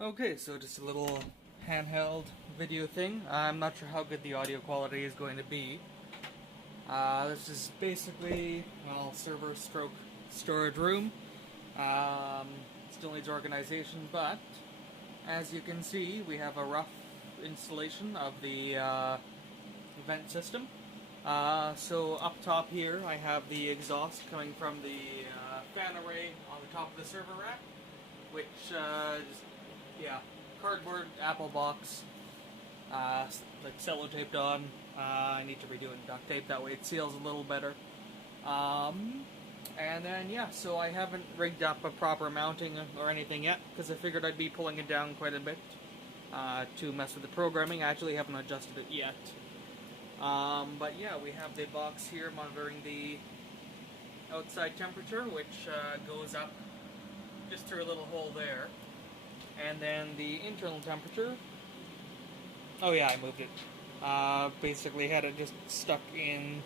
Okay, so just a little handheld video thing. I'm not sure how good the audio quality is going to be. This is basically, well, server stroke storage room. Still needs organization, but as you can see, we have a rough installation of the vent system. So up top here, I have the exhaust coming from the fan array on the top of the server rack, which yeah, cardboard apple box, like sellotaped on. I need to redo it in duct tape, that way it seals a little better. And then yeah, so I haven't rigged up a proper mounting or anything yet, because I figured I'd be pulling it down quite a bit to mess with the programming. I actually haven't adjusted it yet. But yeah, we have the box here monitoring the outside temperature, which goes up just through a little hole there. And then the internal temperature, oh yeah, I moved it. Basically had it just stuck in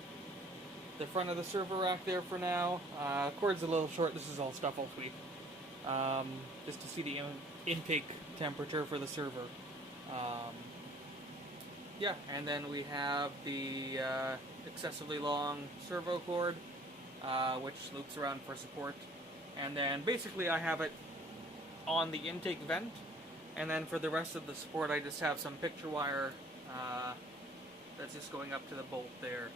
the front of the server rack there for now. Cord's a little short, this is all stuff I'll tweak. Just to see the intake temperature for the server. Yeah, and then we have the excessively long servo cord, which loops around for support. And then basically I have it on the intake vent, and then for the rest of the support I just have some picture wire that's just going up to the bolt there.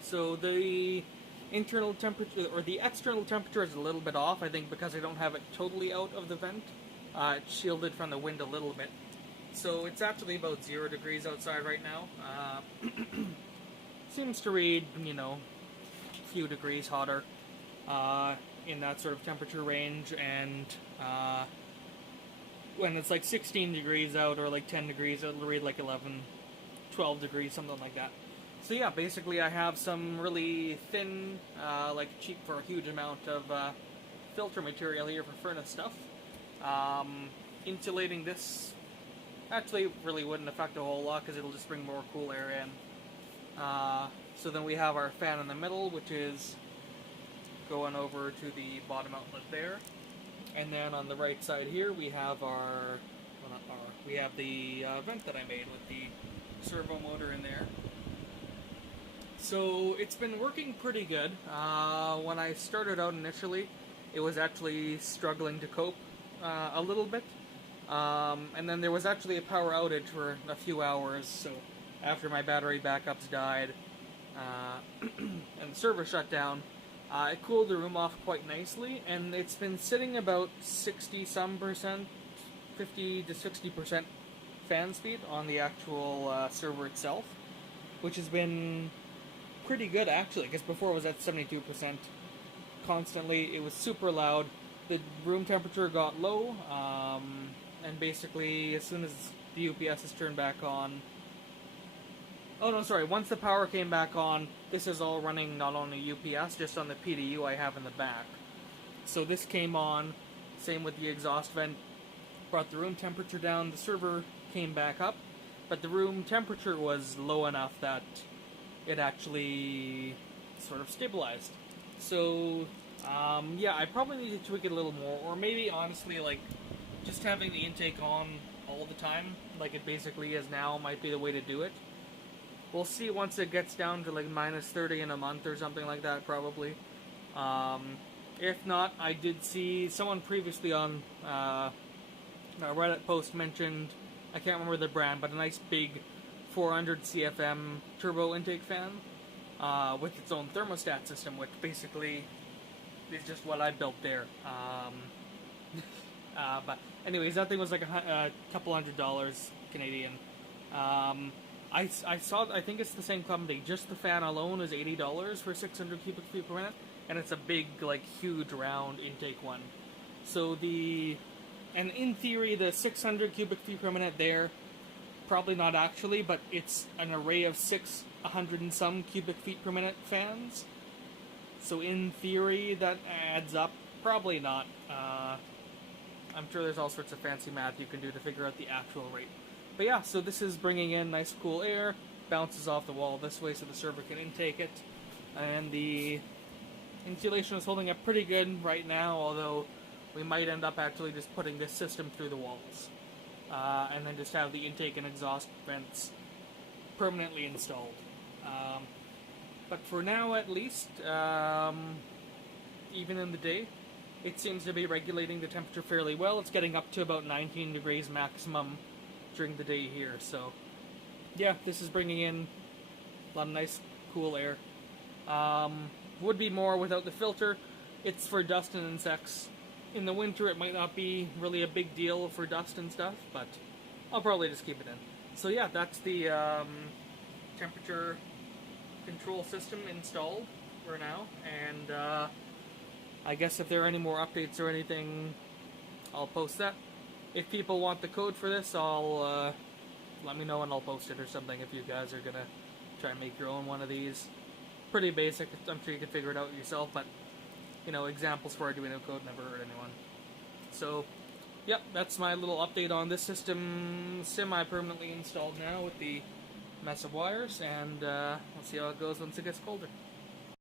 So the internal temperature, or the external temperature, is a little bit off, I think because I don't have it totally out of the vent. It's shielded from the wind a little bit. So it's actually about 0 degrees outside right now. Seems to read, you know, a few degrees hotter in that sort of temperature range, and when it's like 16 degrees out or like 10 degrees, it'll read like 11, 12 degrees, something like that. So yeah, basically I have some really thin, like cheap for a huge amount of filter material here for furnace stuff. Insulating this actually really wouldn't affect a whole lot because it'll just bring more cool air in. So then we have our fan in the middle, which is going over to the bottom outlet there. And then on the right side here we have our, well not our, we have the vent that I made with the servo motor in there. So it's been working pretty good. When I started out initially, it was actually struggling to cope a little bit. And then there was actually a power outage for a few hours, so after my battery backups died and the server shut down, it cooled the room off quite nicely, and it's been sitting about 60-some%, 50 to 60% fan speed on the actual server itself, which has been pretty good actually, because before it was at 72% constantly. It was super loud. The room temperature got low, and basically as soon as the UPS is turned back on, oh no, sorry, once the power came back on, this is all running not on the UPS, just on the PDU I have in the back. So this came on, same with the exhaust vent, brought the room temperature down, the server came back up, but the room temperature was low enough that it actually sort of stabilized. So, yeah, I probably need to tweak it a little more, or maybe honestly, like, just having the intake on all the time, like it basically is now, might be the way to do it. We'll see once it gets down to like minus 30 in a month or something like that, probably. If not, I did see someone previously on a Reddit post mentioned, I can't remember the brand, but a nice big 400 CFM turbo intake fan with its own thermostat system, which basically is just what I built there. But anyways, that thing was like a couple $100 Canadian. I saw, I think it's the same company, just the fan alone is $80 for 600 cubic feet per minute, and it's a big, like, huge round intake one. So and in theory, the 600 cubic feet per minute there, probably not actually, but it's an array of 600 and some cubic feet per minute fans. So in theory, that adds up. Probably not. I'm sure there's all sorts of fancy math you can do to figure out the actual rate. But yeah, so this is bringing in nice cool air, bounces off the wall this way so the server can intake it, and the insulation is holding up pretty good right now, although we might end up actually just putting this system through the walls. And then just have the intake and exhaust vents permanently installed. But for now, at least, even in the day, it seems to be regulating the temperature fairly well. It's getting up to about 19 degrees maximum during the day here. So, yeah, this is bringing in a lot of nice, cool air. Would be more without the filter. It's for dust and insects. In the winter, it might not be really a big deal for dust and stuff, but I'll probably just keep it in. So yeah, that's the temperature control system installed for now, and I guess if there are any more updates or anything, I'll post that. If people want the code for this, I'll let me know and I'll post it or something if you guys are gonna try and make your own one of these. Pretty basic, I'm sure you can figure it out yourself, but you know, examples for Arduino code never hurt anyone. So, yep, that's my little update on this system, semi-permanently installed now with the mess of wires, and we'll see how it goes once it gets colder.